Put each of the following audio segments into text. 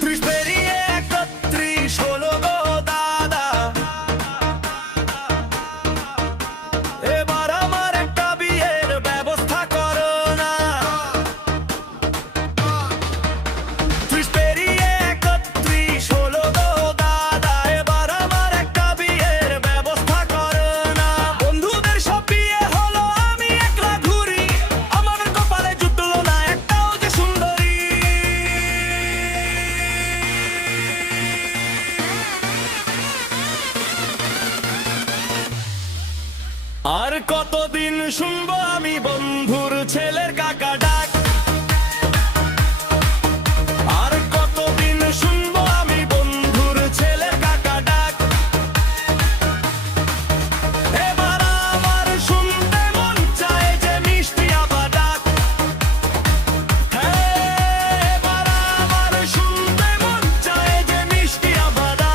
ত্রিশ পেরিয়ে 31 হলো গো দাদা, এবার আমার একটা বিয়ের ব্যবস্থা করো না। 30 পেরিয়ে 31 হলো গো দাদা, এবার আমার একটা বিয়ের ব্যবস্থা করো না। বন্ধুদের সব বিয়ে হলো, আমি একলা ঘুরি, আমার কপালে জুটলো না একটাও যে সুন্দরী। আর কতদিন শুনবো আমি বন্ধুর ছেলের কাকা ডাক, আর কতদিন শুনবো আমি বন্ধুর ছেলের কাকা ডাক। এবার আমার শুনতে মন চায় যে মিষ্টি আবা ডাক, হ্যাঁ এবার আমার শুনতে মন চায় যে মিষ্টি আবা ডাক।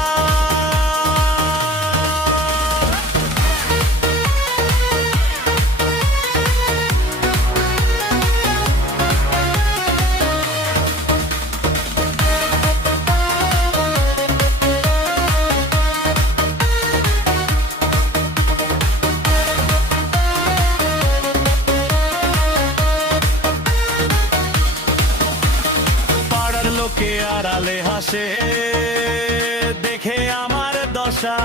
পাড়ার লোকে আড়ালে হাসে দেখে আমার দশা,